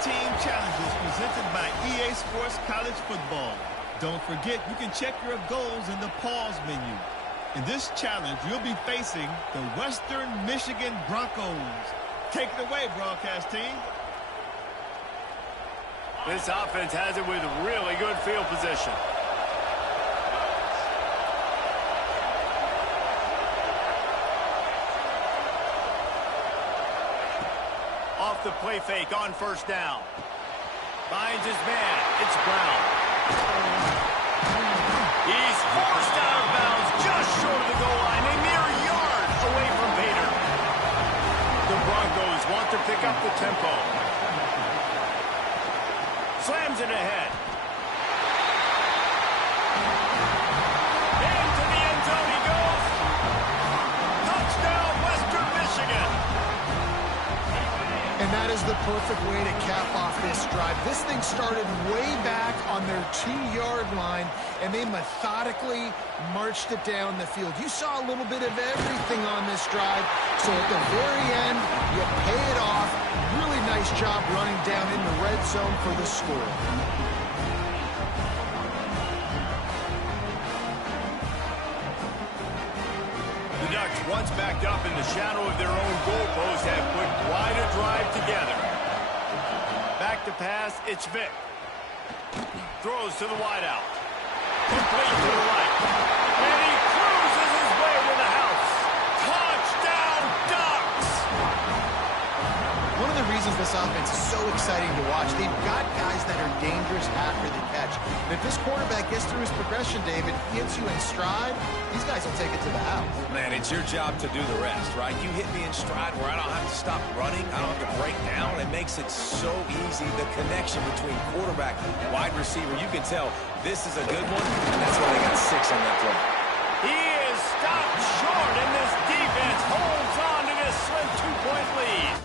team challenges presented by EA Sports College Football. Don't forget, you can check your goals in the pause menu. In this challenge, you'll be facing the Western Michigan Broncos. Take it away, broadcast team. This offense has it with really good field position. Off the play fake on first down. Finds his man. It's Brown. He's forced out of bounds just short of the goal line. A mere yard away from Bader. The Broncos want to pick up the tempo. Slams it ahead. Into the end zone he goes. Touchdown, Western Michigan. And that is the perfect way to cap off this drive. This thing started way back on their 2-yard line, and they methodically marched it down the field. You saw a little bit of everything on this drive, so at the very end, you pay it off. Really nice job running down in the red zone for the score. The Ducks, once backed up in the shadow of their own goalpost, have put quite a drive together. Back to pass, it's Vick. Throws to the wideout. Complete to the right. And he cruises his way to the house. Touchdown, Ducks! One of the reasons this offense is so exciting to watch, they've got guys that are dangerous after the catch. And if this quarterback gets through his progression, David, gets you in stride, these guys will take it to the house. Man, it's your job to do the rest, right? You hit me in stride where I don't have to stop running. I don't have to break down. It makes it so easy. The connection between quarterback and wide receiver, you can tell this is a good one, and that's why they got 6 on that play. He is stopped short, and this defense holds on to this slim 2-point lead.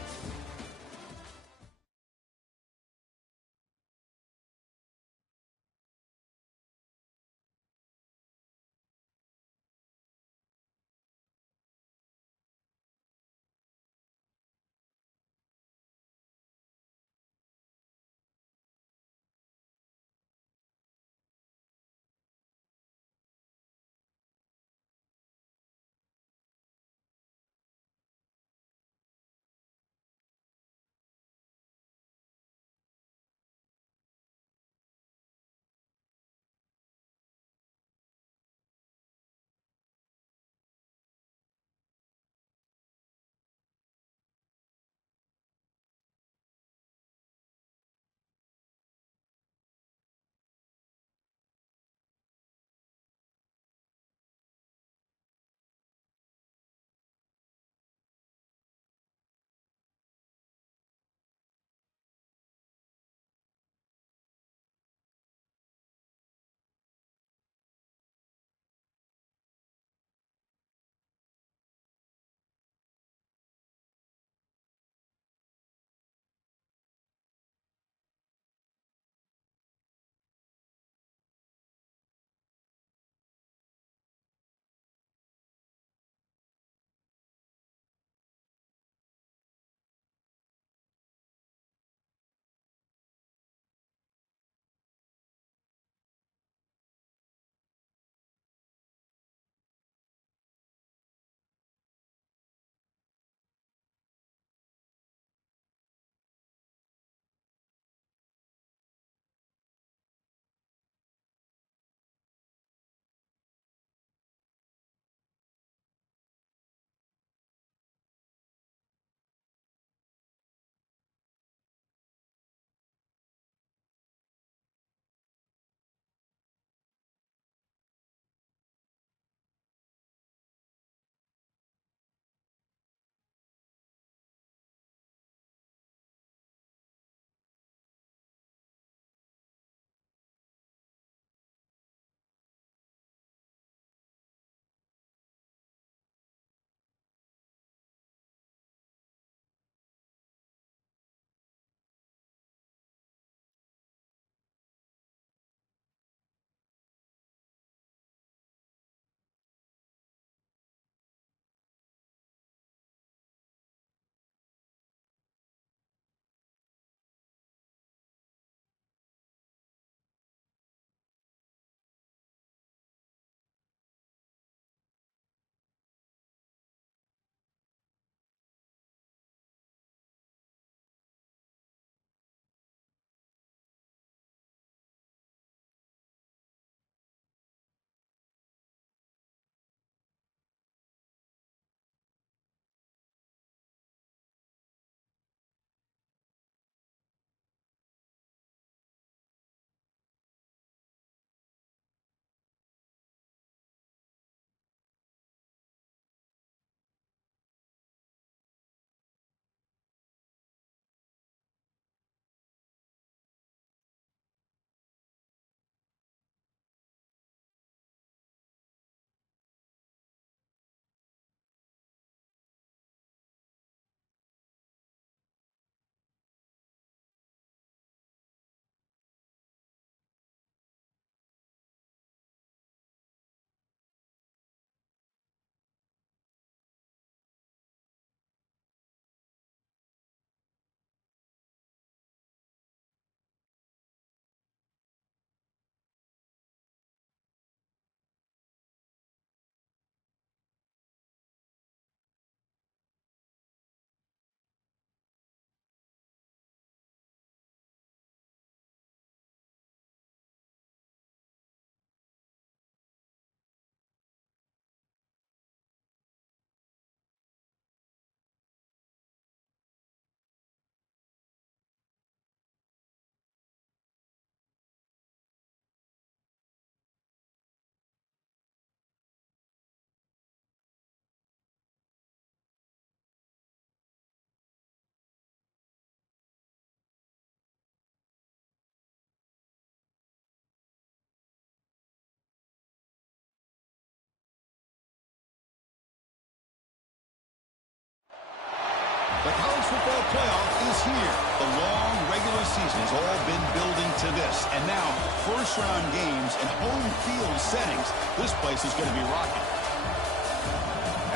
football playoff is here. The long regular season has all been building to this. And now, first-round games and home field settings. This place is going to be rocking.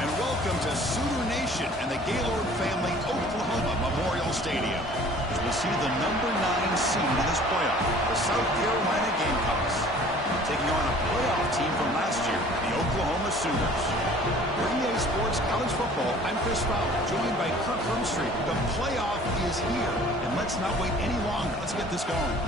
And welcome to Sooner Nation and the Gaylord Family Oklahoma Memorial Stadium. As we see the number 9 seed in this playoff, the South Carolina Gamecocks, taking on a playoff team from last year, the Oklahoma Sooners. For EA Sports College Football, I'm Chris Fowler, joined by Kirk Hermstreet. The playoff is here, and let's not wait any longer. Let's get this going.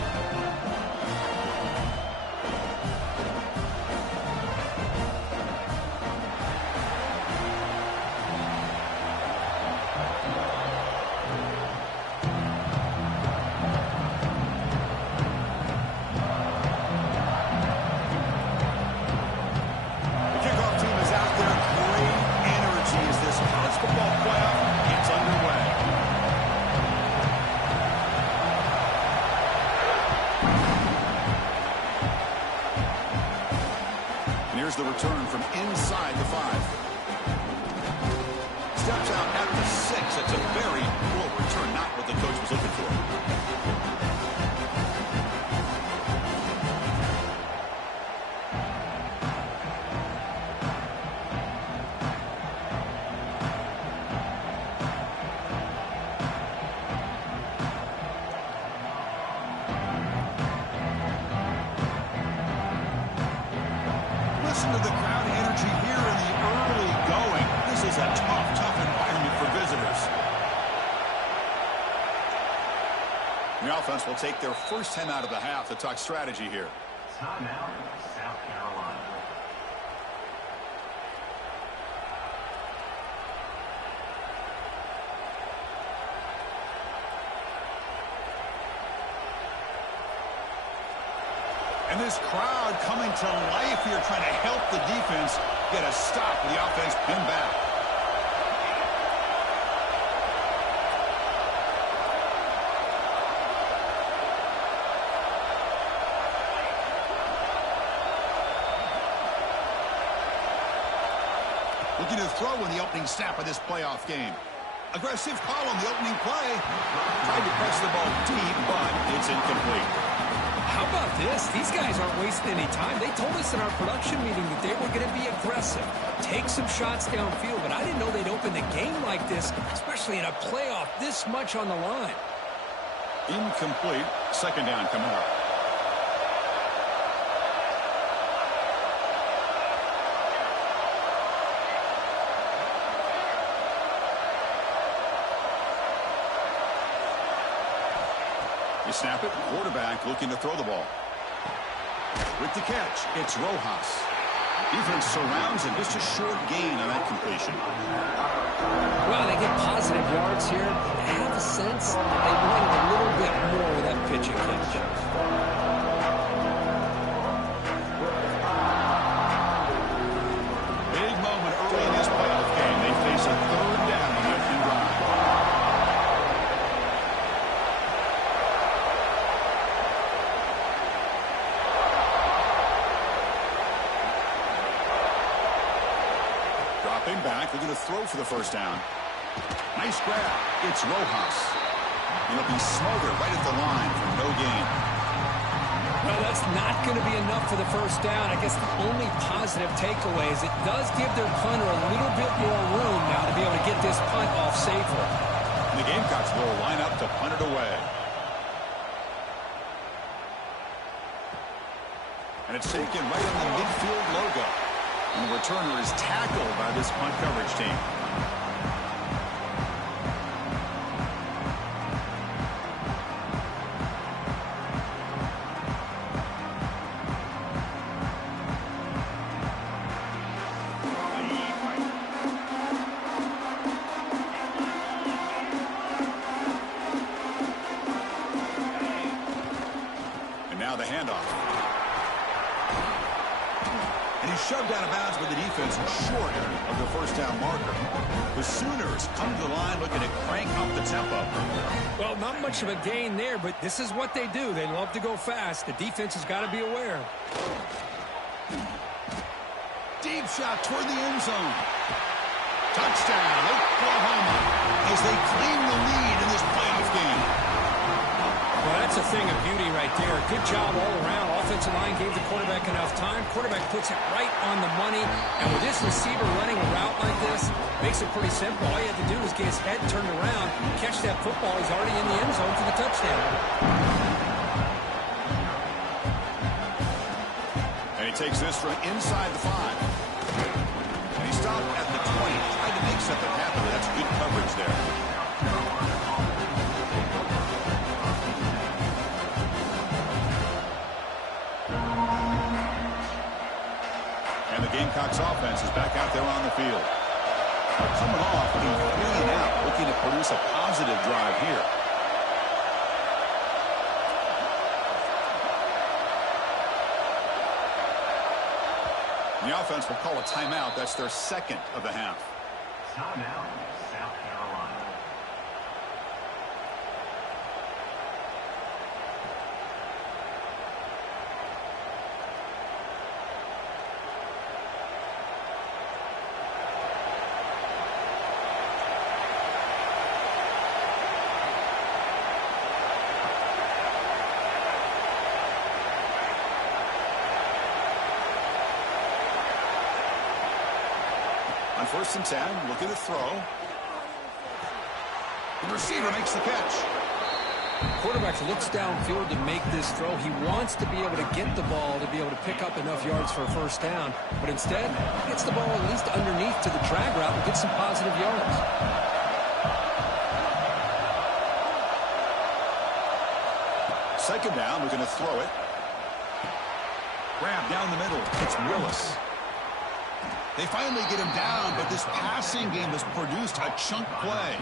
The return from inside the 5. Steps out at the 6. That's a very poor return, not what the coach was looking for. Listen to the crowd energy here in the early going. This is a tough environment for visitors. The offense will take their first 10 out of the half to talk strategy here. Timeout, South Carolina. And this crowd coming to life here, trying to help the defense get a stop with the offense pinned back. Looking to throw in the opening snap of this playoff game. Aggressive call on the opening play. Tried to press the ball deep, but it's incomplete. How about this? These guys aren't wasting any time. They told us in our production meeting that they were going to be aggressive, take some shots downfield, but I didn't know they'd open the game like this, especially in a playoff, this much on the line. Incomplete. Second down coming up. You snap it, quarterback looking to throw the ball. With the catch, it's Rojas. Defense surrounds him, just a short gain on that completion. Well, they get positive yards here. I have a sense they wanted a little bit more with that pitch and catch. Big moment early in this playoff game. They face a third down on the opening drive. Back, they're going to throw for the first down. Nice grab. It's Rojas. He'll be smothered right at the line for no gain. Well, that's not going to be enough for the first down. I guess the only positive takeaway is it does give their punter a little bit more room now to be able to get this punt off safely. The Gamecocks will line up to punt it away. And it's taken right on the midfield logo. And the returner is tackled by this punt coverage team. And now the handoff. And he's shoved out of bounds with the defense short of the first down marker. The Sooners come to the line looking to crank up the tempo. Well, not much of a gain there, but this is what they do. They love to go fast. The defense has got to be aware. Deep shot toward the end zone. Touchdown, Oklahoma, as they claim the lead in this playoff game. Well, that's a thing of beauty right there. Good job all around. Offensive line gave the quarterback enough time. Quarterback puts it right on the money. And with this receiver running a route like this, makes it pretty simple. All you have to do is get his head turned around, catch that football. He's already in the end zone for the touchdown. And he takes this from inside the 5. And he stopped at the 20. Tried to make something happen, but that's good coverage there. And the Gamecocks offense is back out there on the field. They're coming off a 3-and-out, looking to produce a positive drive here. The offense will call a timeout. That's their second of the half. Timeout, South Carolina. On 1st and 10, looking to throw. The receiver makes the catch. Quarterback looks downfield to make this throw. He wants to be able to get the ball to be able to pick up enough yards for a first down. But instead, he gets the ball at least underneath to the drag route and gets some positive yards. Second down, we're going to throw it. Grab down the middle. It's Willis. They finally get him down, but this passing game has produced a chunk play.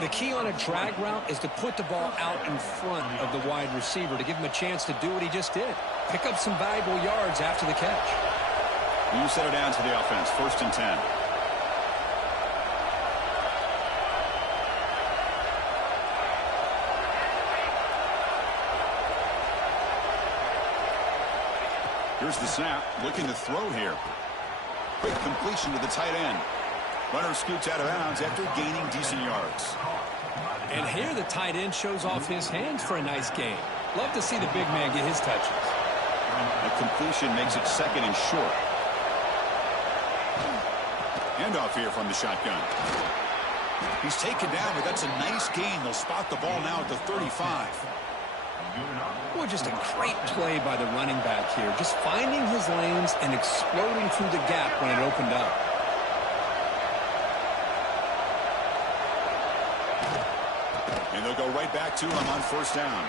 The key on a drag route is to put the ball out in front of the wide receiver to give him a chance to do what he just did. Pick up some valuable yards after the catch. You set it down to the offense. 1st and 10. Here's the snap. Looking to throw here. Quick completion to the tight end. Runner scoots out of bounds after gaining decent yards. And here the tight end shows off his hands for a nice game. Love to see the big man get his touches. A completion makes it second and short. Handoff here from the shotgun. He's taken down, but that's a nice gain. They'll spot the ball now at the 35. Boy, just a great play by the running back here. Just finding his lanes and exploding through the gap when it opened up. And they'll go right back to him on 1st down.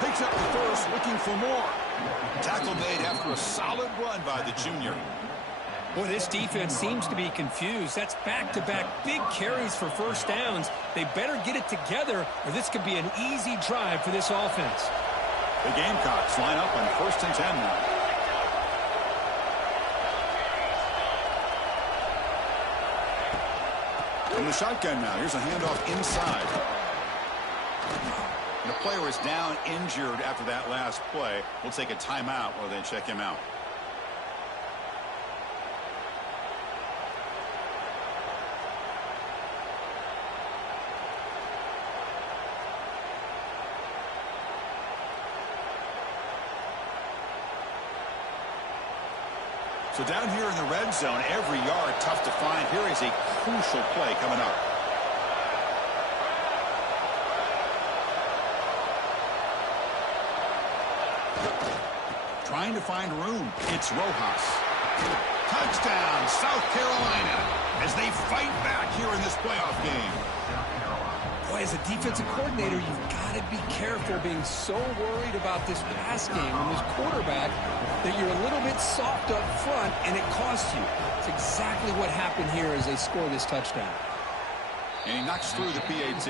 Picks up the first, looking for more. Tackle made after a solid run by the junior. Boy, this defense seems to be confused. That's back-to-back big carries for first downs. They better get it together, or this could be an easy drive for this offense. The Gamecocks line up on 1st and 10 now. From the shotgun now, here's a handoff inside. And the player is down injured after that last play. We'll take a timeout while they check him out. So down here in the red zone, every yard tough to find. Here is a crucial play coming up. Trying to find room. It's Rojas. Touchdown, South Carolina, as they fight back here in this playoff game. Boy, as a defensive coordinator, you've got to be careful being so worried about this pass game and this quarterback that you're a little bit soft up front and it costs you. It's exactly what happened here as they score this touchdown. And he knocks through the PAT.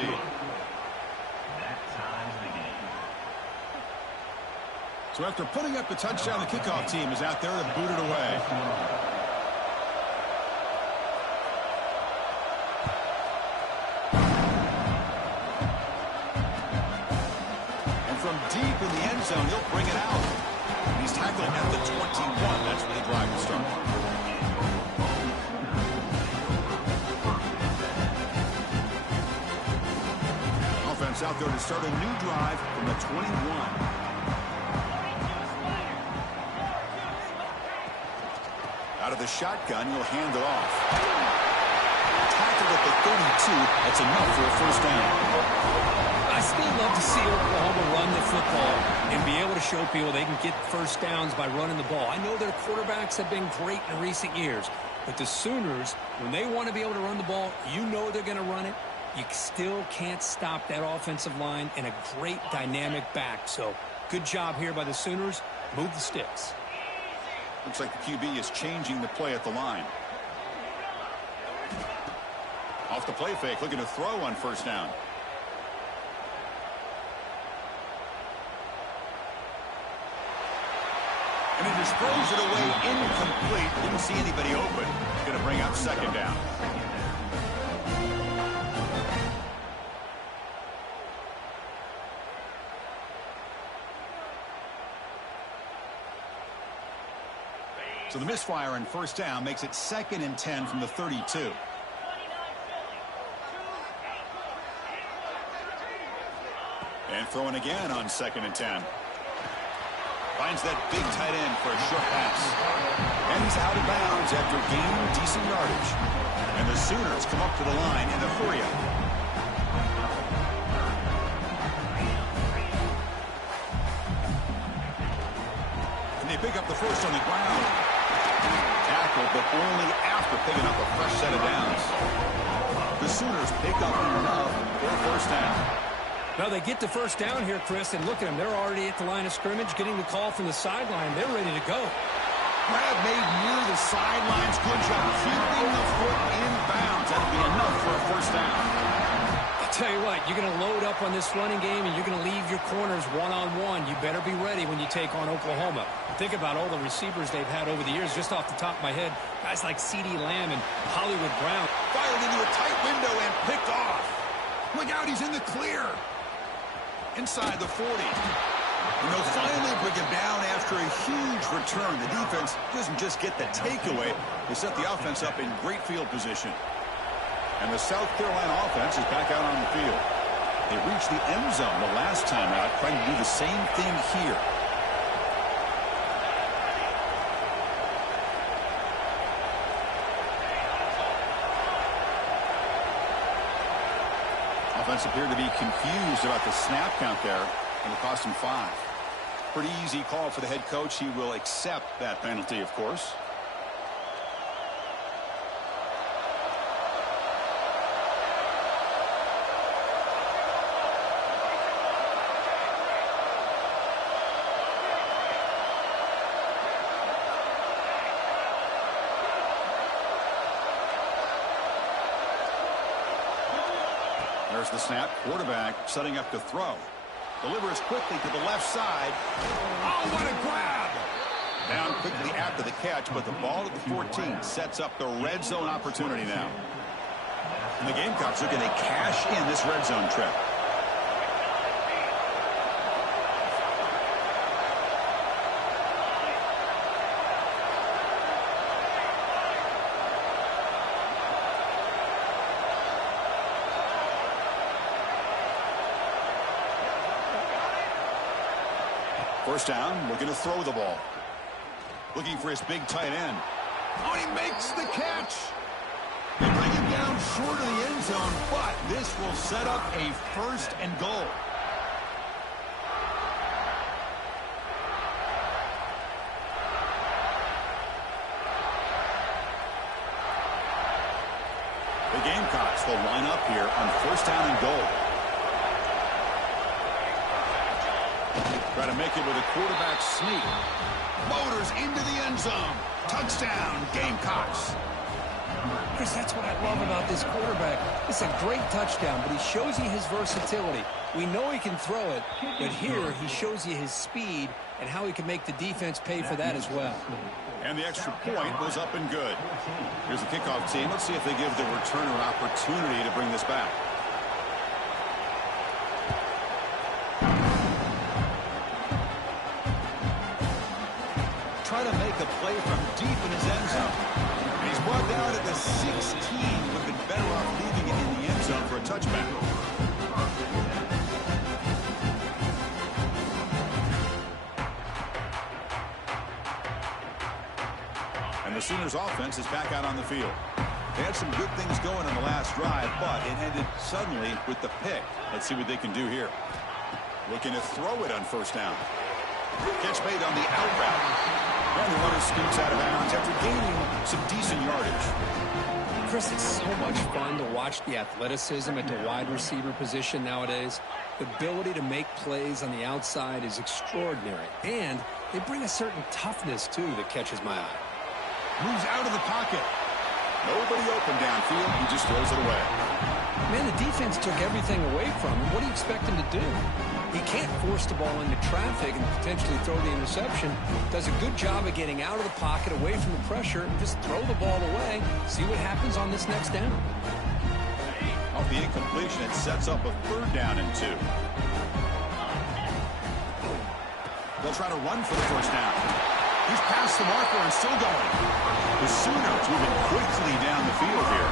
So after putting up the touchdown, the kickoff team is out there to boot it away. And from deep in the end zone, he'll bring it out. He's tackled at the 21. That's where the drive will start. backs out there to start a new drive from the 21. Out of the shotgun, he'll hand it off. Tackled at the 32. That's enough for a first down. I still love to see Oklahoma run the football and be able to show people they can get first downs by running the ball. I know their quarterbacks have been great in recent years, but the Sooners, when they want to be able to run the ball, you know they're going to run it. You still can't stop that offensive line and a great dynamic back. So good job here by the Sooners. Move the sticks. Looks like the QB is changing the play at the line. Off the play fake, looking to throw on first down. And he just throws it away incomplete. Didn't see anybody open. He's going to bring up second down. So the misfire on first down makes it 2nd and 10 from the 32. And throwing again on 2nd and 10. Finds that big tight end for a short pass. And he's out of bounds after gaining decent yardage. And the Sooners come up to the line in a hurry up. And they pick up the first on the ground. Tackled, but only after picking up a fresh set of downs. The Sooners pick up enough for a first down. Now they get the first down here, Chris, and look at them. They're already at the line of scrimmage, getting the call from the sideline. They're ready to go. Grab made near the sidelines. Good job keeping the foot in bounds. That'll be enough for a first down. I'll tell you what, you're going to load up on this running game, and you're going to leave your corners one-on-one. You better be ready when you take on Oklahoma. Think about all the receivers they've had over the years. Just off the top of my head, guys like CeeDee Lamb and Hollywood Brown. Fired into a tight window and picked off. Look out, he's in the clear. Inside the 40. And they'll finally bring him down after a huge return. The defense doesn't just get the takeaway. They set the offense up in great field position. And the South Carolina offense is back out on the field. They reached the end zone the last time out, trying to do the same thing here. Offense appeared to be confused about the snap count there, and it cost him 5. Pretty easy call for the head coach. He will accept that penalty, of course. There's the snap. Quarterback setting up to throw. Delivers quickly to the left side. Oh, what a grab! Down quickly after the catch, but the ball at the 14 sets up the red zone opportunity now. And the Gamecocks are going to cash in this red zone trip. First down, looking to throw the ball. Looking for his big tight end. Oh, he makes the catch. They bring him down short of the end zone, but this will set up a first and goal. The Gamecocks will line up here on first down and goal. Try to make it with a quarterback sneak. Motors into the end zone. Touchdown, Gamecocks. Chris, that's what I love about this quarterback. It's a great touchdown, but he shows you his versatility. We know he can throw it, but here he shows you his speed and how he can make the defense pay for that as well. And the extra point was up and good. Here's the kickoff team. Let's see if they give the returner an opportunity to bring this back. Trying to make a play from deep in his end zone. And he's brought down at the 16. Would have been better off leaving it in the end zone for a touchback. The Sooners offense is back out on the field. They had some good things going on the last drive, but it ended suddenly with the pick. Let's see what they can do here. Looking to throw it on first down. Catch made on the out route. And the runner scoots out of bounds after gaining some decent yardage. Chris, it's so much fun to watch the athleticism at the wide receiver position nowadays. The ability to make plays on the outside is extraordinary. And they bring a certain toughness, too, that catches my eye. Moves out of the pocket. Nobody open downfield. He just throws it away. Man, the defense took everything away from him. What do you expect him to do? He can't force the ball into traffic and potentially throw the interception. Does a good job of getting out of the pocket, away from the pressure, and just throw the ball away. See what happens on this next down. Off the incompletion, it sets up a 3rd down and 2. They'll try to run for the first down. He's past the marker and still going. The Sooners moving quickly down the field here.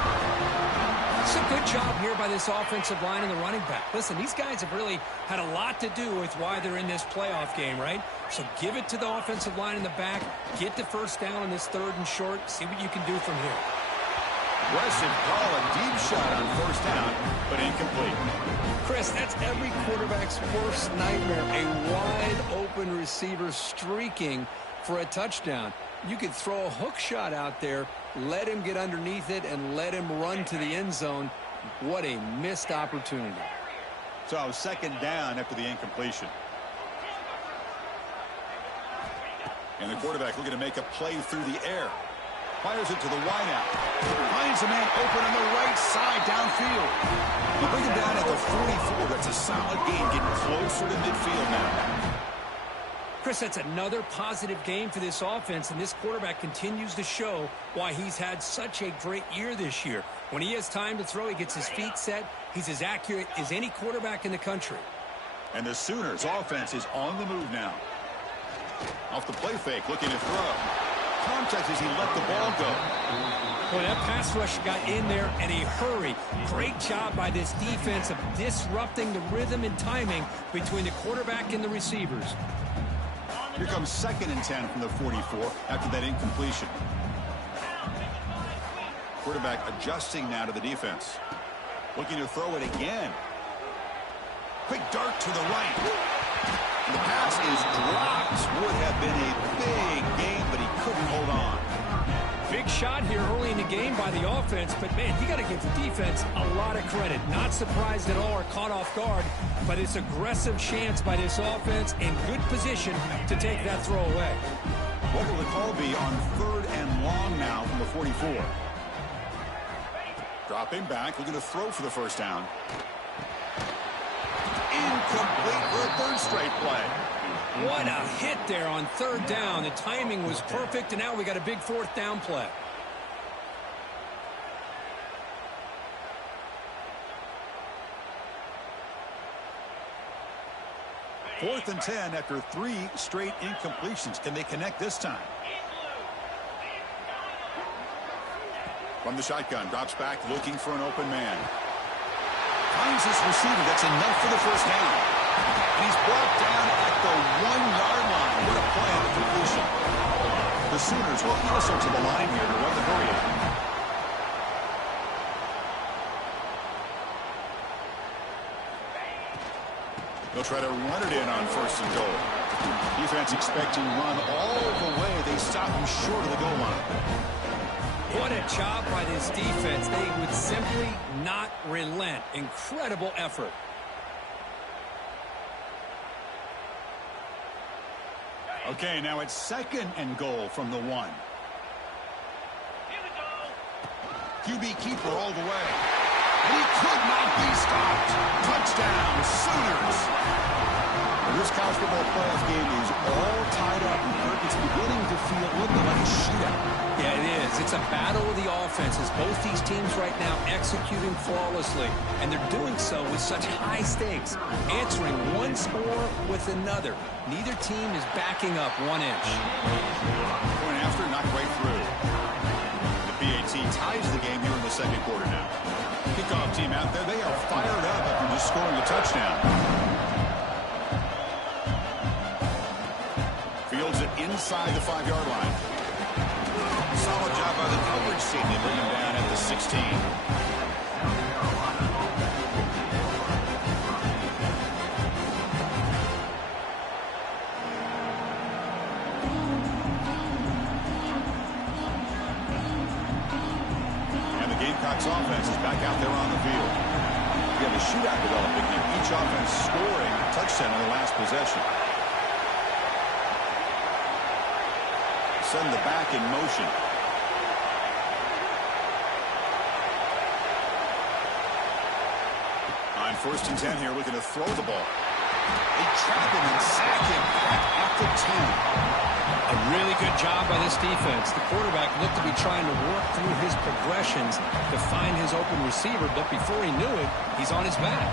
It's a good job here by this offensive line and the running back. Listen, these guys have really had a lot to do with why they're in this playoff game, right? So give it to the offensive line in the back. Get the first down in this 3rd and short. See what you can do from here. Aggressive call, a deep shot on first down, but incomplete. Chris, that's every quarterback's worst nightmare. A wide open receiver streaking for a touchdown. You could throw a hook shot out there, let him get underneath it, and let him run to the end zone. What a missed opportunity. So 2nd down after the incompletion. And the quarterback looking to make a play through the air. Fires it to the wideout. Finds a man open on the right side downfield. You bring him down at the 44. That's a solid game, getting closer to midfield now. Chris, that's another positive game for this offense, and this quarterback continues to show why he's had such a great year this year. When he has time to throw, he gets his feet set. He's as accurate as any quarterback in the country. And the Sooners offense is on the move now. Off the play fake, looking to throw. Contact as he let the ball go. Boy, that pass rush got in there in a hurry. Great job by this defense of disrupting the rhythm and timing between the quarterback and the receivers. Here comes 2nd and 10 from the 44 after that incompletion. Quarterback adjusting now to the defense. Looking to throw it again. Quick dart to the right. And the pass is dropped. Would have been a big game, but he couldn't hold on. Big shot here early in the game by the offense, but man, you got to give the defense a lot of credit. Not surprised at all or caught off guard, but it's aggressive chance by this offense in good position to take that throw away. What will the call be on 3rd and long now from the 44? Dropping back, looking to throw for the first down. Incomplete for a 3rd straight play. What a hit there on 3rd down. The timing was perfect, and now we got a big 4th down play. Fourth and 10 after 3 straight incompletions. Can they connect this time? From the shotgun, drops back, looking for an open man. Finds his receiver. That's enough for the first down. And he's brought down at the 1-yard line. What a play on the completion. The Sooners will also to the line here to run the hurry. They'll try to run it in on 1st and goal. Defense expecting run all the way. They stop him short of the goal line. What a job by this defense. They would simply not relent. Incredible effort. Okay, now it's 2nd and goal from the 1. QB keeper all the way. And he could not be stopped. Touchdown, Sooners. This college football playoff game is all tied up. And it's beginning to feel a little bit like a shootout. Yeah, it is. It's a battle of the offenses. Both these teams right now executing flawlessly. And they're doing so with such high stakes. Answering one score with another. Neither team is backing up 1 inch. Point after, not quite through. The PAT ties the game here in the 2nd quarter now. Kickoff team out there. They are fired up after just scoring a touchdown. Fields it inside the 5-yard line. Solid mercy. They bring him down at the 16. And the Gamecocks offense is back out there on the field. We have a shootout developing here. Each offense scoring a touchdown in the last possession. Send the back in motion. On 1st and 10 here, looking to throw the ball. They trap him and sack him back at the 10. A really good job by this defense. The quarterback looked to be trying to work through his progressions to find his open receiver, but before he knew it, he's on his back.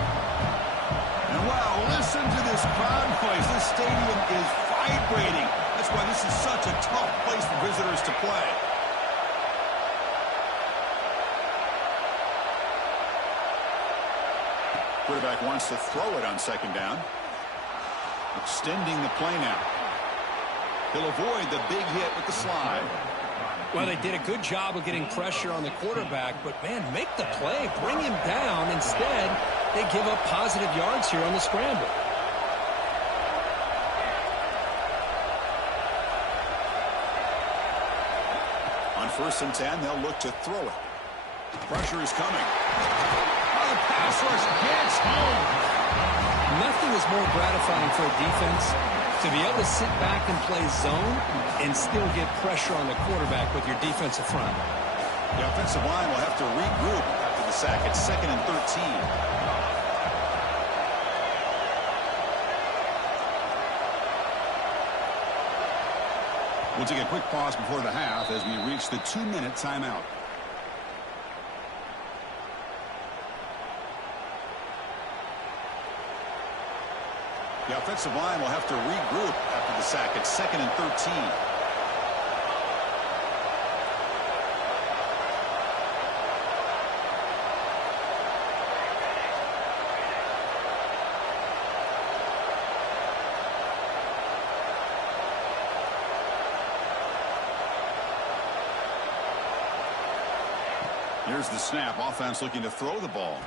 And wow, listen to this crowd noise. This stadium is vibrating. That's why this is such a tough place for visitors to play. Quarterback wants to throw it on 2nd down. Extending the play now. He'll avoid the big hit with the slide. Well, they did a good job of getting pressure on the quarterback, but, man, make the play. Bring him down. Instead, they give up positive yards here on the scramble. On 1st and 10, they'll look to throw it. Pressure is coming. Oh, the pass rush gets home. Nothing is more gratifying for a defense to be able to sit back and play zone and still get pressure on the quarterback with your defensive front. The offensive line will have to regroup after the sack at 2nd and 13. We'll take a quick pause before the half as we reach the 2-minute timeout. The offensive line will have to regroup after the sack at 2nd and 13. Here's the snap. Offense looking to throw the ball.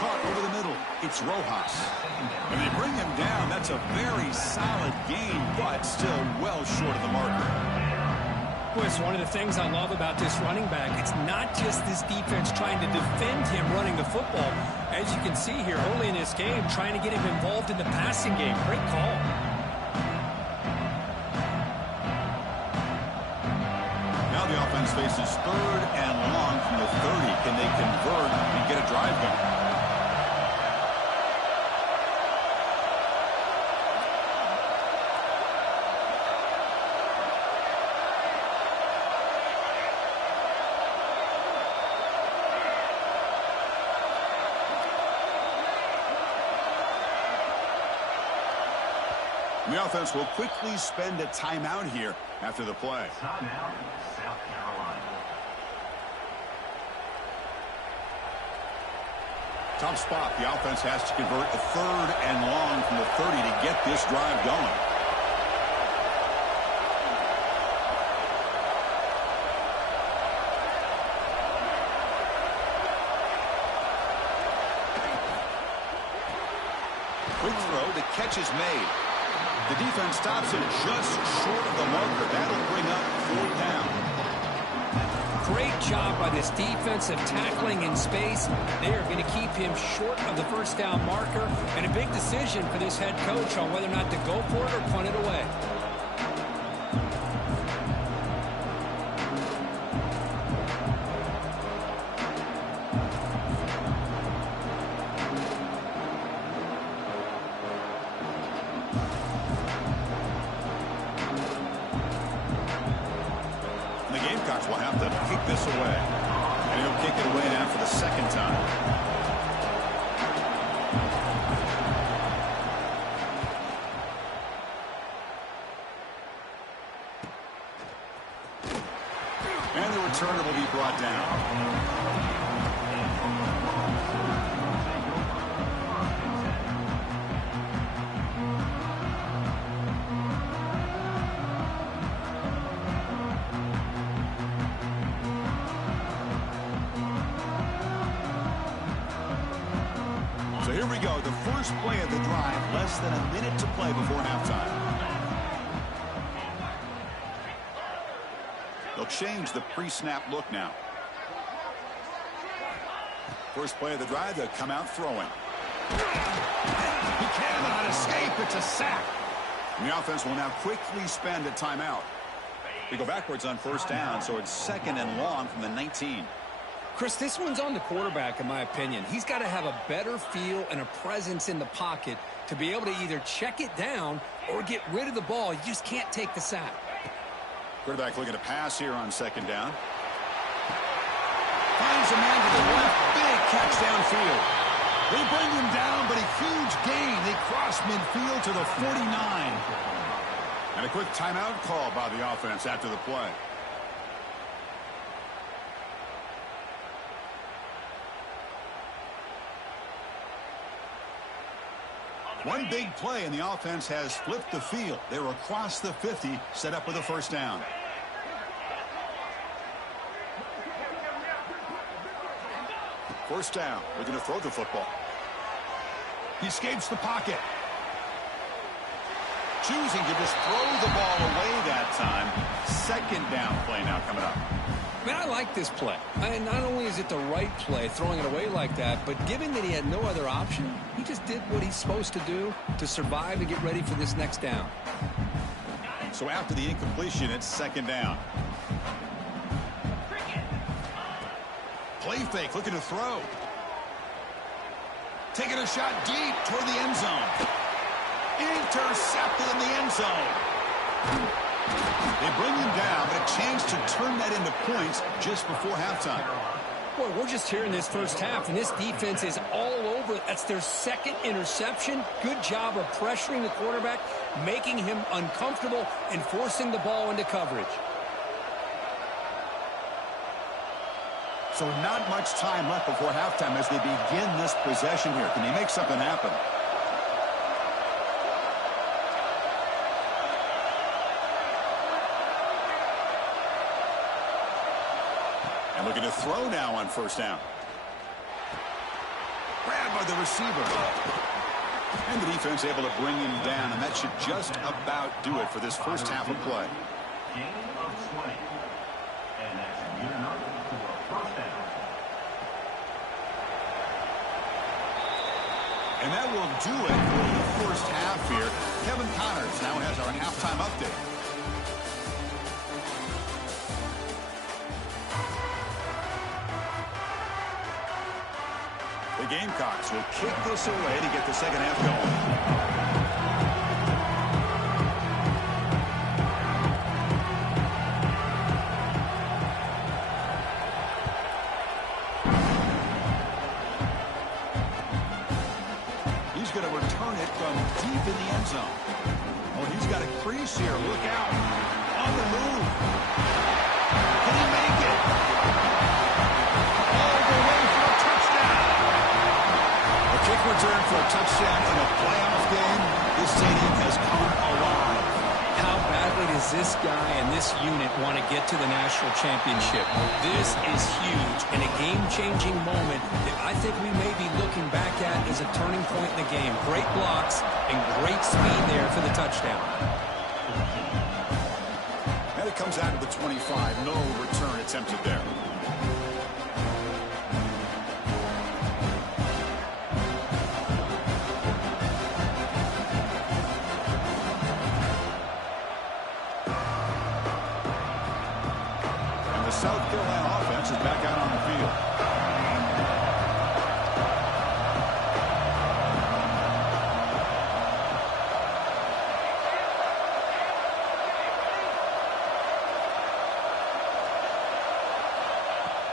Caught over the middle. It's Rojas. And they bring him down. That's a very solid gain, but still well short of the marker. Boy, it's one of the things I love about this running back. It's not just this defense trying to defend him running the football. As you can see here early in this game, trying to get him involved in the passing game. Great call. Now the offense faces 3rd and long from the 30. Can they convert and get a drive going? The offense will quickly spend a timeout here after the play. Timeout, South Carolina. Tough spot. The offense has to convert a 3rd and long from the 30 to get this drive going. Quick throw. The catch is made. The defense stops him just short of the marker. That'll bring up 4th down. Great job by this defensive tackling in space. They are going to keep him short of the 1st down marker, and a big decision for this head coach on whether or not to go for it or punt it away. Will have to kick this away. And he'll kick it away now for the 2nd time. And the returner will be brought down. with the first play of the drive, less than a minute to play before halftime. They'll change the pre-snap look now. First play of the drive, they'll come out throwing. He cannot escape. It's a sack. And the offense will now quickly spend a timeout. They go backwards on first down, so it's 2nd and long from the 19. Chris, this one's on the quarterback, in my opinion. He's got to have a better feel and a presence in the pocket to be able to either check it down or get rid of the ball. You just can't take the sack. Quarterback looking to pass here on 2nd down. Finds a man to the left. Big catch downfield. They bring him down, but a huge gain. They cross midfield to the 49. And a quick timeout call by the offense after the play. One big play, and the offense has flipped the field. They're across the 50, set up with a first down. First down. We're going to throw the football. He escapes the pocket. Choosing to just throw the ball away that time. 2nd down play now coming up. Man, I like this play. And not only is it the right play, throwing it away like that, but given that he had no other option, he just did what he's supposed to do to survive and get ready for this next down. So after the incompletion, it's 2nd down. Play fake, looking to throw. Taking a shot deep toward the end zone. Intercepted in the end zone. They bring him down, but a chance to turn that into points just before halftime. Boy, we're just here in this first half, and this defense is all over it. That's their 2nd interception. Good job of pressuring the quarterback, making him uncomfortable, and forcing the ball into coverage. So not much time left before halftime as they begin this possession here. Can they make something happen? And looking to throw now on first down. Grabbed by the receiver. And the defense able to bring him down, and that should just about do it for this first half of play. Gain of 20. And that's good enough for a first down. And that will do it for the first half here. Kevin Connors now has our halftime update. The Gamecocks will kick this away to get the second half going. He's going to return it from deep in the end zone. Oh, he's got a crease here. Look out. On the move. Can he make it? All the way for a touchdown. A kick return for a touchdown in a playoff game. This stadium has come alive. How badly does this guy and this unit want to get to the national championship? This is huge and a game-changing moment that I think we may be looking back at as a turning point in the game. Great blocks and great speed there for the touchdown. And it comes out of the 25. No return attempted there. South Carolina offense is back out on the field.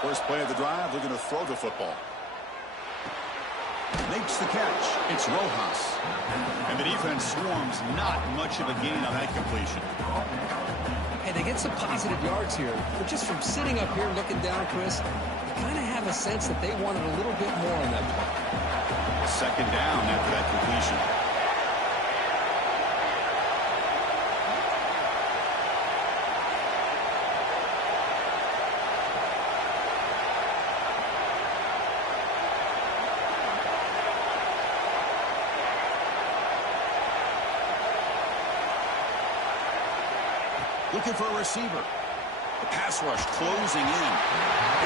First play of the drive, looking to throw the football. Makes the catch. It's Rojas. And the defense swarms. Not much of a gain on that completion. Hey, they get some positive yards here, but just from sitting up here looking down, Chris, you kind of have a sense that they wanted a little bit more on that play. Second down after that completion. Looking for a receiver. The pass rush closing in.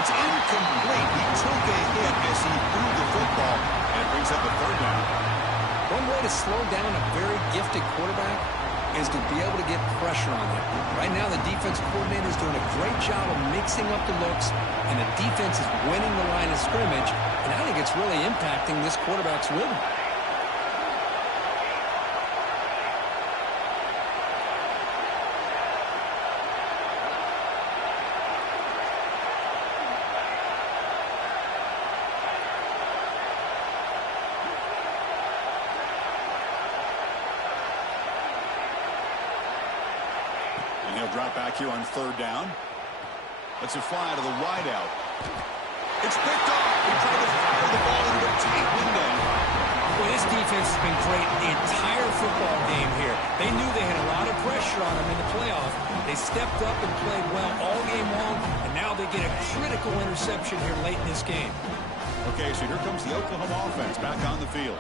It's incomplete. He took a hit as he threw the football, and it brings up a third down. One way to slow down a very gifted quarterback is to be able to get pressure on him. Right now, the defensive coordinator is doing a great job of mixing up the looks, and the defense is winning the line of scrimmage, and I think it's really impacting this quarterback's rhythm. And he'll drop back here on third down. Let's it fly to the wideout. It's picked off. He tried to fire the ball into a tight window. Well, this defense has been great the entire football game here. They knew they had a lot of pressure on them in the playoff. They stepped up and played well all game long, and now they get a critical interception here late in this game. Okay, so here comes the Oklahoma offense back on the field.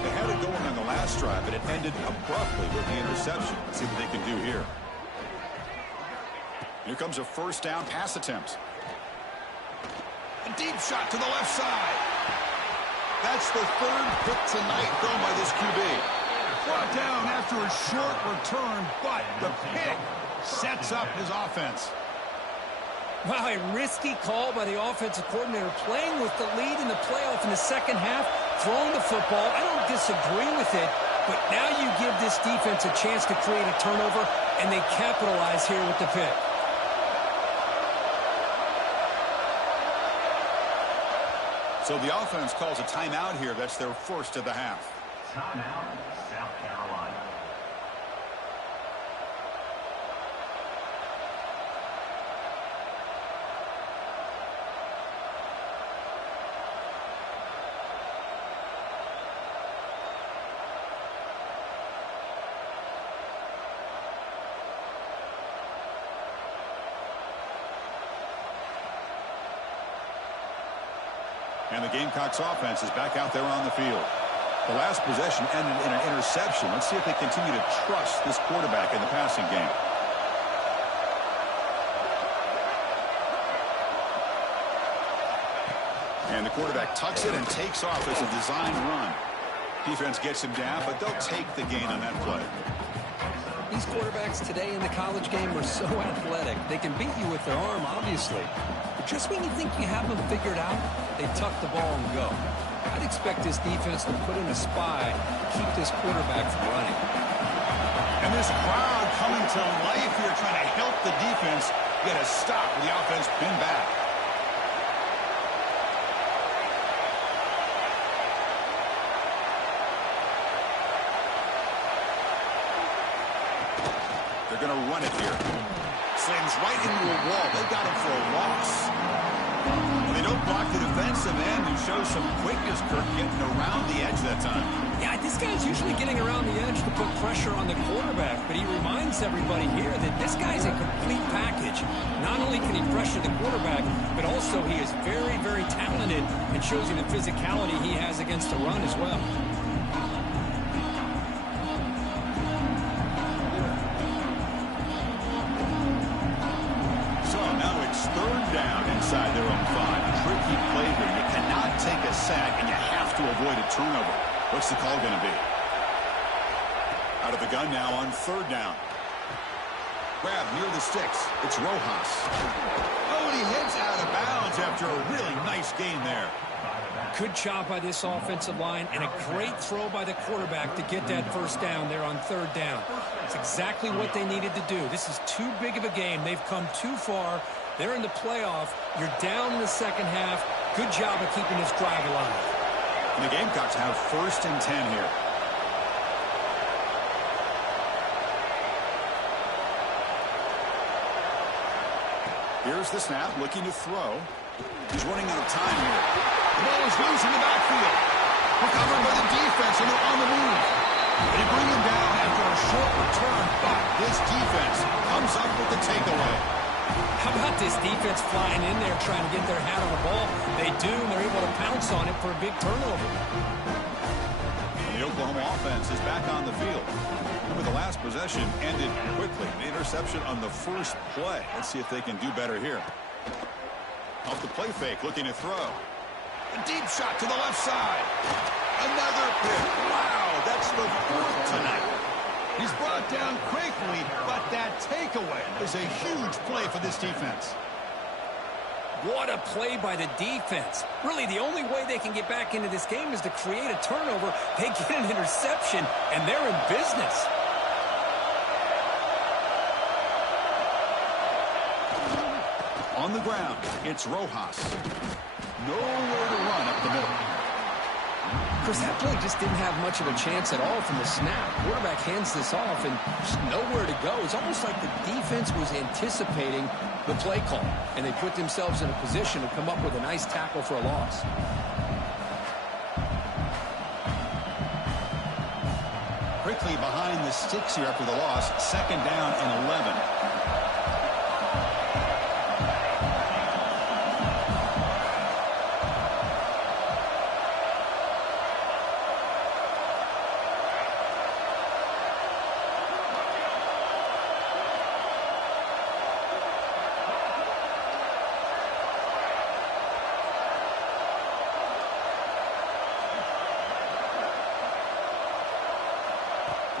They had it going on the last drive, but it ended abruptly with the interception. Let's see what they can do here. Here comes a first down pass attempt. A deep shot to the left side. That's the third pick tonight thrown by this QB. Brought down after a short return, but the pick sets up his offense. Wow, a risky call by the offensive coordinator, playing with the lead in the playoff in the second half, throwing the football. I don't disagree with it, but now you give this defense a chance to create a turnover, and they capitalize here with the pick. So the offense calls a timeout here. That's their first of the half. Timeout, South Carolina. And the Gamecocks offense is back out there on the field. The last possession ended in an interception. Let's see if they continue to trust this quarterback in the passing game. And the quarterback tucks it and takes off as a design run. Defense gets him down, but they'll take the gain on that play. These quarterbacks today in the college game are so athletic. They can beat you with their arm, obviously. But just when you think you have them figured out, they tuck the ball and go. I'd expect this defense to put in a spy to keep this quarterback from running. And this crowd coming to life here, trying to help the defense get a stop with the offense pinned back. They're going to run it here. Slams right into a wall. They got him for a loss. And they don't block the defensive end, who shows some quickness, Kirk, getting around the edge that time. Yeah, this guy's usually getting around the edge to put pressure on the quarterback, but he reminds everybody here that this guy's a complete package. Not only can he pressure the quarterback, but also he is very, very talented and shows you the physicality he has against the run as well. Down inside their own 5. Tricky play here. You cannot take a sack, and you have to avoid a turnover. What's the call going to be? Out of the gun now on third down. Grab near the sticks. It's Rojas. Oh, and he heads out of bounds after a really nice gain there. Good job by this offensive line, and a great throw by the quarterback to get that first down there on third down. It's exactly what they needed to do. This is too big of a game. They've come too far. They're in the playoff. You're down in the second half. Good job of keeping this drive alive. And the Gamecocks have first and 10 here. Here's the snap, looking to throw. He's running out of time here. The ball is loose in the backfield. Recovered by the defense, and they're on the move. They bring him down after a short return, but this defense comes up with the takeaway. How about this defense flying in there trying to get their hat on the ball? They do, and they're able to pounce on it for a big turnover. The The Oklahoma offense is back on the field. Remember, the last possession ended quickly. The interception on the first play. Let's see if they can do better here. Off the play fake, looking to throw. A deep shot to the left side. Another pick. Wow, that's the fourth tonight. He's brought down quickly, but that takeaway is a huge play for this defense. What a play by the defense. Really, the only way they can get back into this game is to create a turnover. They get an interception, and they're in business. On the ground, it's Rojas. Nowhere to run up the middle. Chris, that play just didn't have much of a chance at all from the snap. Quarterback hands this off and just nowhere to go. It's almost like the defense was anticipating the play call, and they put themselves in a position to come up with a nice tackle for a loss. Quickly behind the sticks here after the loss. 2nd down and 11.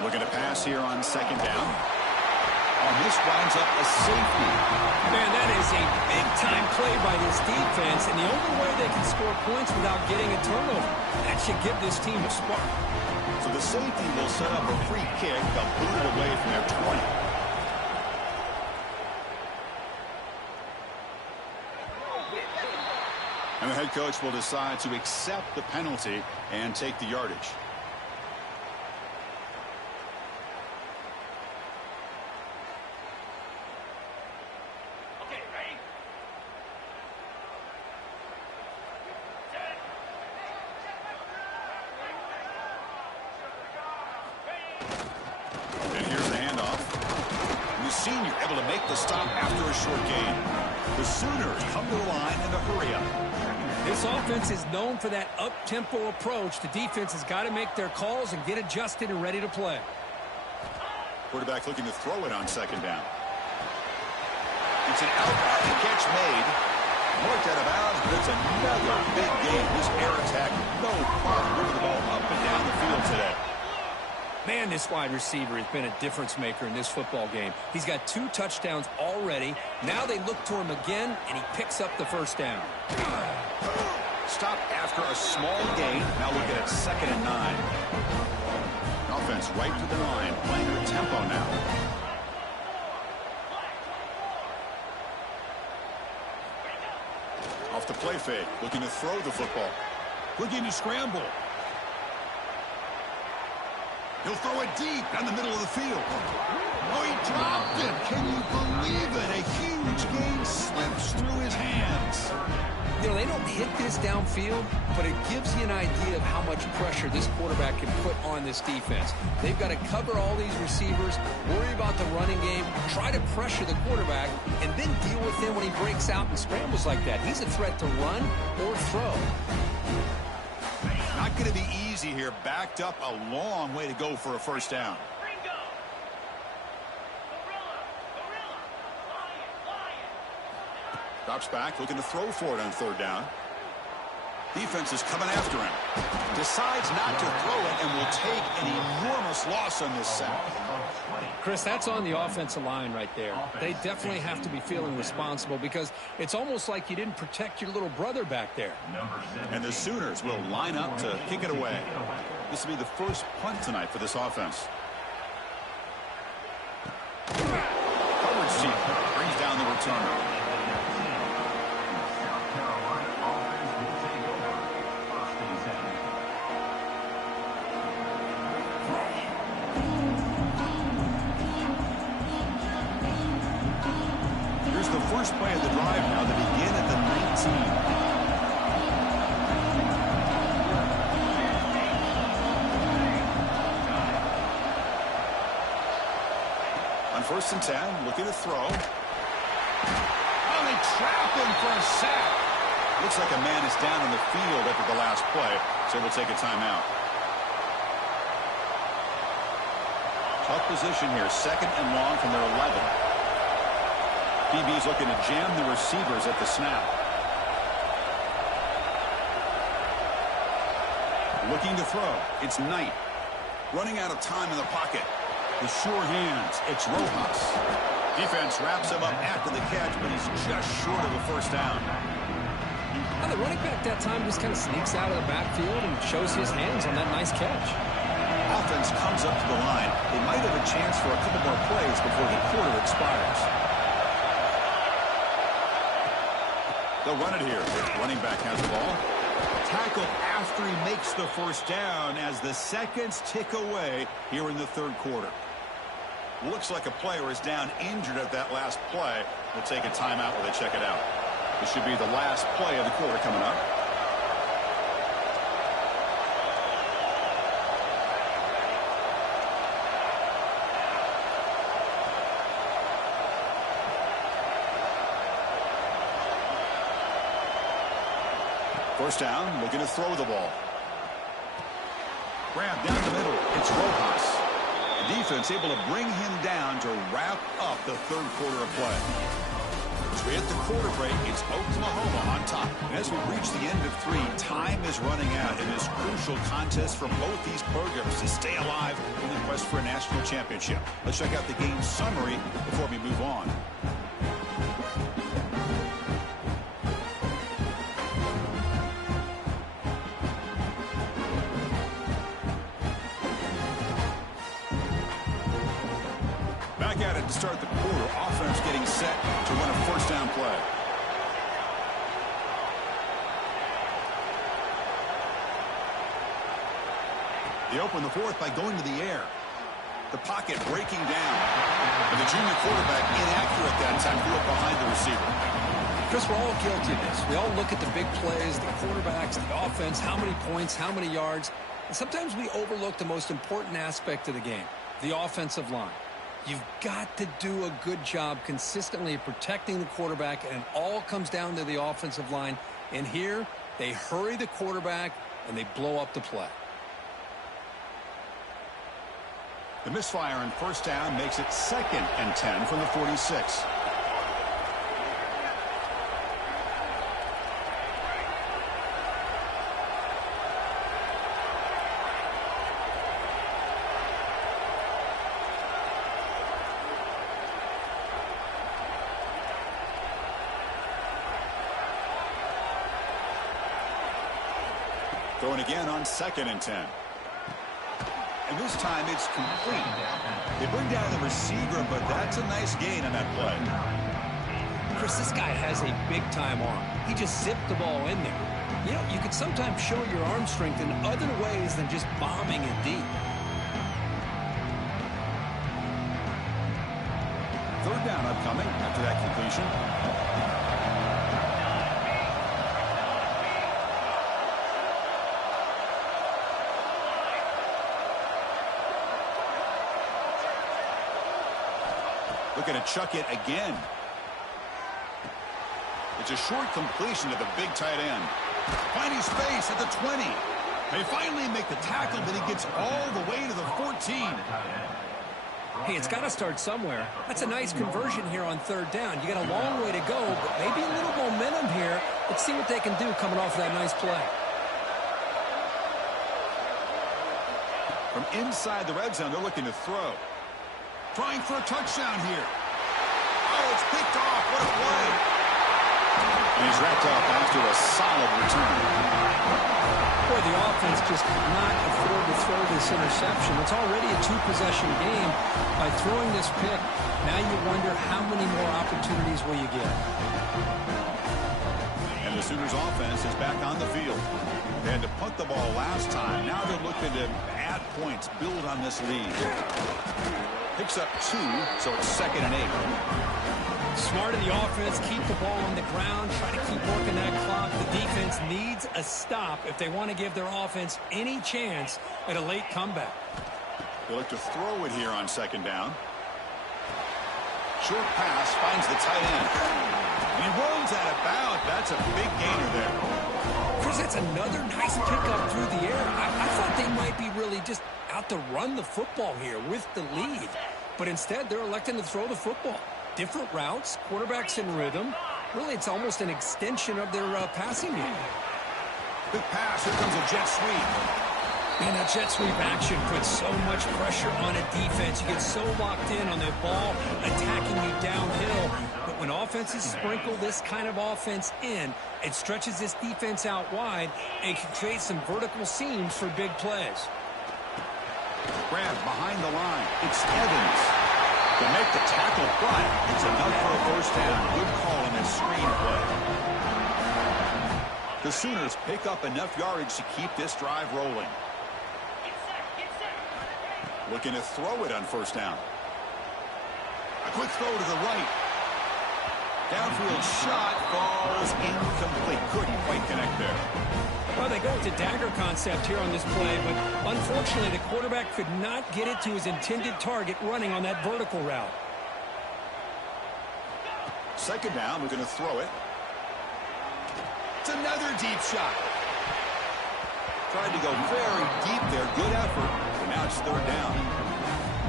Looking to pass here on 2nd down. And this winds up a safety. Man, that is a big-time play by this defense, and the only way they can score points without getting a turnover. That should give this team a spark. So the safety will set up a free kick. They'll boot it away from their 20. And the head coach will decide to accept the penalty and take the yardage. Senior able to make the stop after a short gain. The Sooners come to the line in the hurry-up. This offense is known for that up-tempo approach. The defense has got to make their calls and get adjusted and ready to play. Quarterback looking to throw it on 2nd down. It's an outright catch made. Worked out of bounds, but it's another big game. This air attack, no problem moving the ball up and down the field today. Man, this wide receiver has been a difference maker in this football game. He's got 2 touchdowns already. Now they look to him again, and he picks up the 1st down. Stop after a small gain. Now looking at 2nd and 9. Offense right to the line, playing with tempo now. Off the play fake, looking to throw the football. Looking to scramble. He'll throw it deep down the middle of the field. Oh, he dropped it. Can you believe it? A huge gain slips through his hands. You know, they don't hit this downfield, but it gives you an idea of how much pressure this quarterback can put on this defense. They've got to cover all these receivers, worry about the running game, try to pressure the quarterback, and then deal with him when he breaks out and scrambles like that. He's a threat to run or throw. Not going to be easy here. Backed up a long way to go for a 1st down. Drops back, looking to throw for it on 3rd down. Defense is coming after him. Decides not to throw it and will take an enormous loss on this sack. Chris, that's on the offensive line right there. They definitely have to be feeling responsible because it's almost like you didn't protect your little brother back there. And the Sooners will line up to kick it away. This will be the first punt tonight for this offense. Coverage team brings down the return. First play of the drive now. They begin at the 19. On 1st and 10, looking to throw. Oh, they trap him for a sack. Looks like a man is down on the field after the last play, so we'll take a timeout. Tough position here. 2nd and long from their 11. DB's looking to jam the receivers at the snap. Looking to throw. It's Knight. Running out of time in the pocket. The sure hands. It's Rojas. Defense wraps him up after the catch, but he's just short of the first down. Well, the running back that time just kind of sneaks out of the backfield and shows his hands on that nice catch. Offense comes up to the line. They might have a chance for a couple more plays before the quarter expires. They'll run it here. Running back has the ball. Tackled after he makes the first down as the seconds tick away here in the 3rd quarter. Looks like a player is down injured at that last play. We'll take a timeout while they check it out. This should be the last play of the quarter coming up. First down, looking to throw the ball. Grab down the middle. It's Rojas. The defense able to bring him down to wrap up the 3rd quarter of play. As we hit the quarter break, it's Oklahoma on top. And as we reach the end of 3, time is running out in this crucial contest for both these programs to stay alive in the quest for a national championship. Let's check out the game summary before we move on. At it to start the quarter. Offense getting set to run a first down play. They open the 4th by going to the air. The pocket breaking down. And the junior quarterback inaccurate that time, threw it behind the receiver. Chris, we're all guilty of this. We all look at the big plays, the quarterbacks, the offense, how many points, how many yards. And sometimes we overlook the most important aspect of the game, the offensive line. You've got to do a good job consistently protecting the quarterback, and it all comes down to the offensive line. And here, they hurry the quarterback, and they blow up the play. The misfire on first down makes it 2nd and 10 from the 46. Throwing again on 2nd and 10. And this time it's complete. They bring down the receiver, but that's a nice gain on that play. Chris, this guy has a big-time arm. He just zipped the ball in there. You know, you could sometimes show your arm strength in other ways than just bombing it deep. 3rd down upcoming after that completion. Looking to chuck it again. It's a short completion to the big tight end. Finding space at the 20. They finally make the tackle, but he gets all the way to the 14. Hey, it's got to start somewhere. That's a nice conversion here on 3rd down. You got a long way to go, but maybe a little momentum here. Let's see what they can do coming off of that nice play. From inside the red zone, they're looking to throw. Trying for a touchdown here. Oh, it's picked off. What a play. And he's wrapped up after a solid return. Boy, the offense just could not afford to throw this interception. It's already a 2-possession game. By throwing this pick, now you wonder how many more opportunities will you get. And the Sooners offense is back on the field. They had to punt the ball last time. Now they're looking to add points, build on this lead. Picks up 2, so it's 2nd and 8. Smart of the offense, keep the ball on the ground, try to keep working that clock. The defense needs a stop if they want to give their offense any chance at a late comeback. They look to throw it here on 2nd down. Short pass finds the tight end. And he runs out of bounds. That's a big gainer there. Viewers, that's another nice pickup through the air. I thought they might be really just out to run the football here with the lead. But instead, they're electing to throw the football. Different routes, quarterbacks in rhythm. Really, it's almost an extension of their passing game. Big pass. Here comes a jet sweep. Man, that jet sweep action puts so much pressure on a defense. You get so locked in on the ball attacking you downhill. But when offenses sprinkle this kind of offense in, it stretches this defense out wide and can create some vertical seams for big plays. Grab behind the line. It's Evans. To make the tackle, but it's enough for a first down. Good call on that screen play. The Sooners pick up enough yardage to keep this drive rolling. Looking to throw it on first down. A quick throw to the right. Downfield shot falls incomplete. Couldn't quite connect there. Well, they go with the dagger concept here on this play, but unfortunately the quarterback could not get it to his intended target running on that vertical route. Second down, we're going to throw it. It's another deep shot. Tried to go very deep there. Good effort. But now it's third down.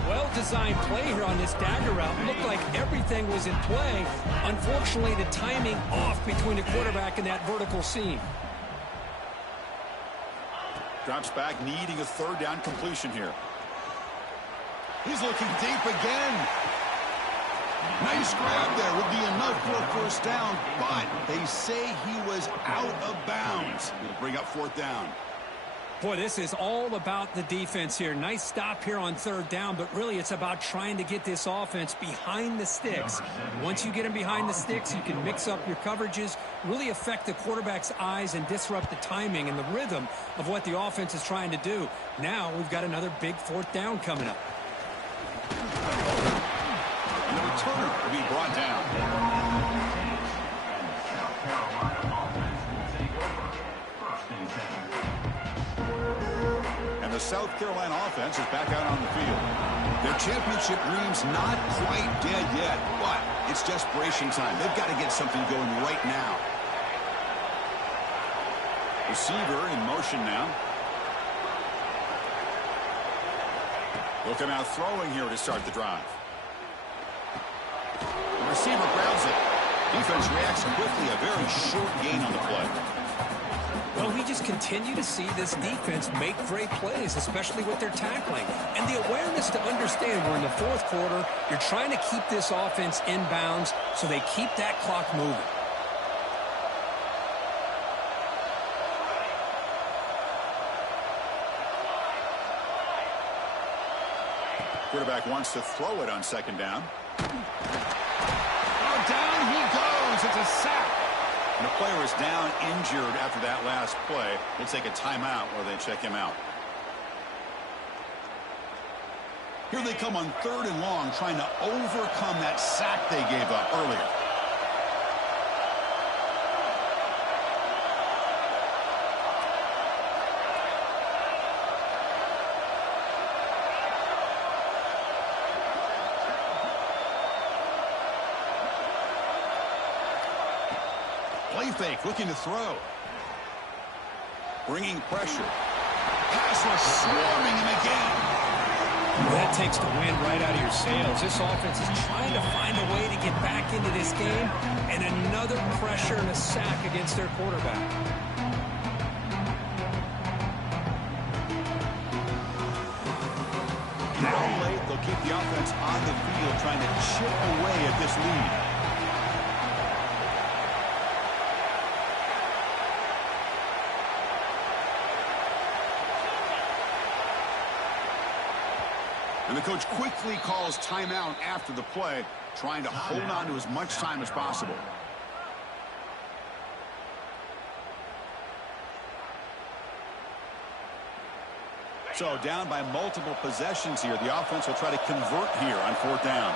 Well-designed play here on this dagger route. Looked like everything was in play. Unfortunately, the timing off between the quarterback and that vertical seam. Drops back, needing a third down completion here. He's looking deep again. Nice grab there. Would be enough for a first down, but they say he was out of bounds. It'll bring up fourth down. Boy, this is all about the defense here. Nice stop here on third down, but really it's about trying to get this offense behind the sticks. Once you get them behind the sticks, you can mix up your coverages, really affect the quarterback's eyes and disrupt the timing and the rhythm of what the offense is trying to do. Now we've got another big fourth down coming up. And the returner will be brought down. The South Carolina offense is back out on the field. Their championship dream's not quite dead yet, but it's desperation time. They've got to get something going right now. Receiver in motion now. Looking out throwing here to start the drive. The receiver grabs it. Defense reacts quickly. A very short gain on the play. Well, we just continue to see this defense make great plays, especially with their tackling. And the awareness to understand we're in the fourth quarter, you're trying to keep this offense in bounds so they keep that clock moving. Quarterback wants to throw it on second down. Oh, down he goes. It's a sack. And the player is down injured after that last play. We'll take a timeout while they check him out. Here they come on third and long, trying to overcome that sack they gave up earlier. Play fake, looking to throw. Bringing pressure. Pass rush swarming him again. That takes the wind right out of your sails. This offense is trying to find a way to get back into this game, and another pressure and a sack against their quarterback. Down late, they'll keep the offense on the field, trying to chip away at this lead. And the coach quickly calls timeout after the play, trying to hold on to as much time as possible. So down by multiple possessions here. The offense will try to convert here on fourth down.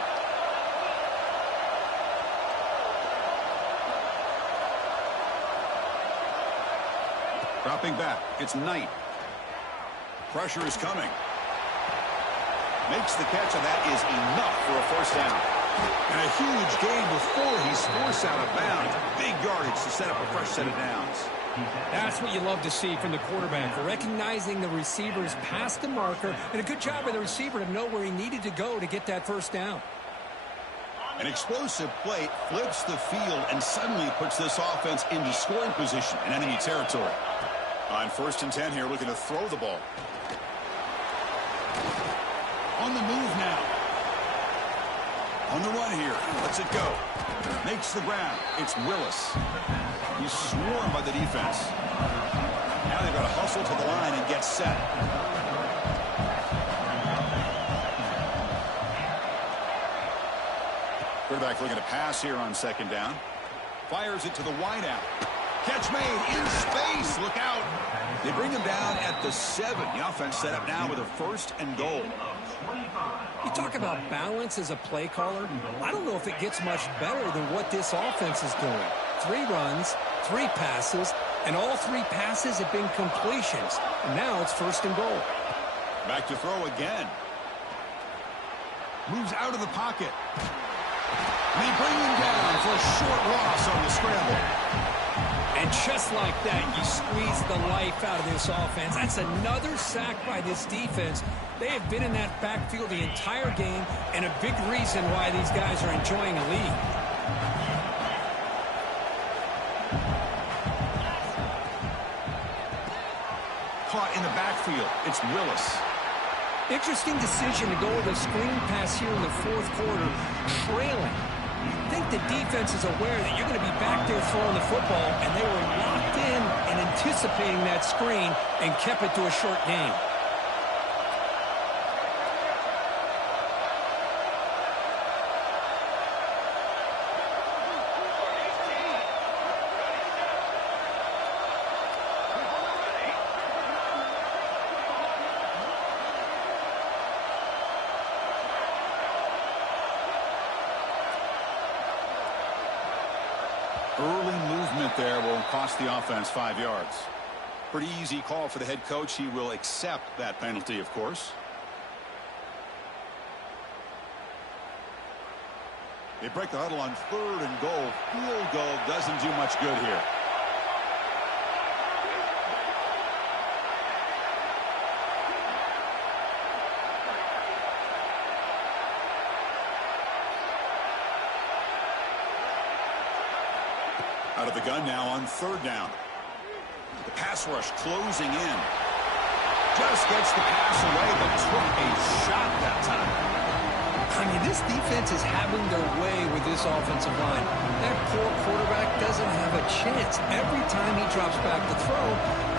Dropping back. It's Knight. Pressure is coming. Makes the catch, and that is enough for a first down. And a huge gain before he's forced out of bounds. Big yardage to set up a fresh set of downs. That's what you love to see from the quarterback, recognizing the receiver's past the marker, and a good job by the receiver to know where he needed to go to get that first down. An explosive play flips the field and suddenly puts this offense into scoring position in enemy territory. On 1st and 10 here, looking to throw the ball. On the move now. On the run here. Lets it go. Makes the ground. It's Willis. He's swarmed by the defense. Now they've got to hustle to the line and get set. Quarterback looking to pass here on 2nd down. Fires it to the wideout. Catch made in space. Look out. They bring him down at the 7. The offense set up now with a 1st and goal. You talk about balance as a play caller. I don't know if it gets much better than what this offense is doing. 3 runs, 3 passes, and all 3 passes have been completions. And now it's 1st and goal. Back to throw again. Moves out of the pocket. And they bring him down for a short loss on the scramble. And just like that, you squeeze the life out of this offense. That's another sack by this defense. They have been in that backfield the entire game, and a big reason why these guys are enjoying a lead. Caught in the backfield. It's Willis. Interesting decision to go with a screen pass here in the 4th quarter, trailing. I think the defense is aware that you're going to be back there throwing the football, and they were locked in and anticipating that screen and kept it to a short game. Early movement there will cost the offense 5 yards. Pretty easy call for the head coach. He will accept that penalty, of course. They break the huddle on 3rd and goal. Field goal doesn't do much good here. Out of the gun now on 3rd down. The pass rush closing in. Just gets the pass away, but took a shot that time. I mean, this defense is having their way with this offensive line. That poor quarterback doesn't have a chance. Every time he drops back to throw,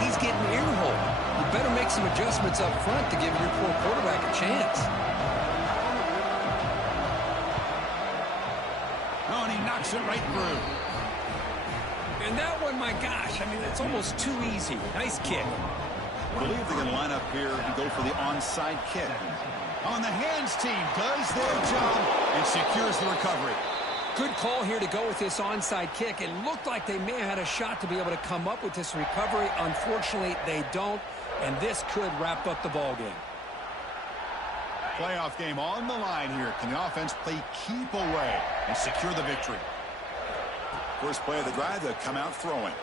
he's getting earholed. You better make some adjustments up front to give your poor quarterback a chance. Oh, and he knocks it right through. And that one, my gosh, I mean, it's almost too easy. Nice kick. I believe they're going to line up here and go for the onside kick. On the hands team does their job and secures the recovery. Good call here to go with this onside kick. It looked like they may have had a shot to be able to come up with this recovery. Unfortunately, they don't, and this could wrap up the ball game. Playoff game on the line here. Can the offense play keep away and secure the victory? First play of the drive, they'll come out throwing.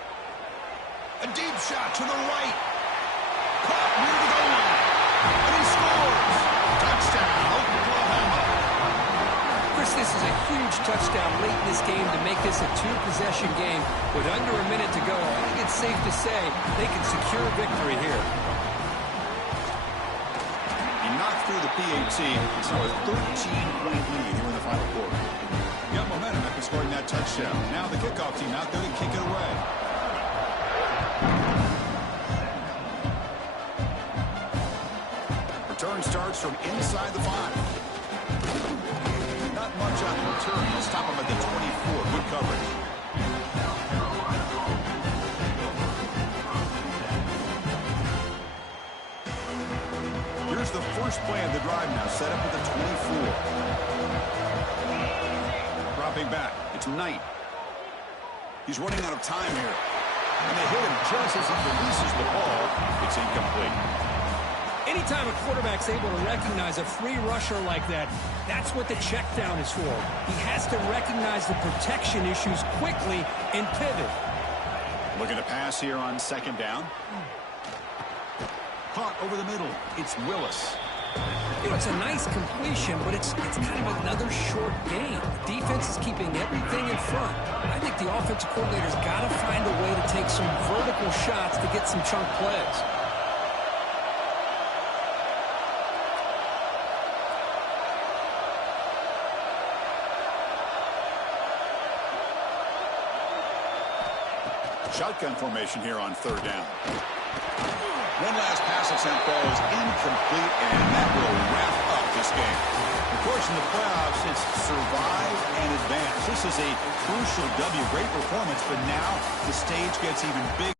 A deep shot to the right. Caught near the goal line. And he scores. Touchdown, Oklahoma. Chris, this is a huge touchdown late in this game to make this a 2-possession game. With under a minute to go, I think it's safe to say they can secure a victory here. He knocked through the PAT. It's now a 13-point lead here in the final quarter. Got momentum after scoring that touchdown. Now the kickoff team out there to kick it away. Return starts from inside the 5. Not much on the return. He'll stop him at the 24. Good coverage. Here's the first play of the drive now, set up at the 24. Dropping back, it's Knight. He's running out of time here. And they hit him just as he releases the ball. It's incomplete. Anytime a quarterback's able to recognize a free rusher like that, that's what the check down is for. He has to recognize the protection issues quickly and pivot. Looking to pass here on second down. Caught over the middle. It's Willis. You know, it's a nice completion, but it's kind of another short game. The defense is keeping everything in front. I think the offensive coordinator's got to find a way to take some vertical shots to get some chunk plays. Shotgun formation here on third down. One last pass attempt goes incomplete, and that will wrap up this game. Of course, in the playoffs, it's survive and advance. This is a crucial W. Great performance, but now the stage gets even bigger.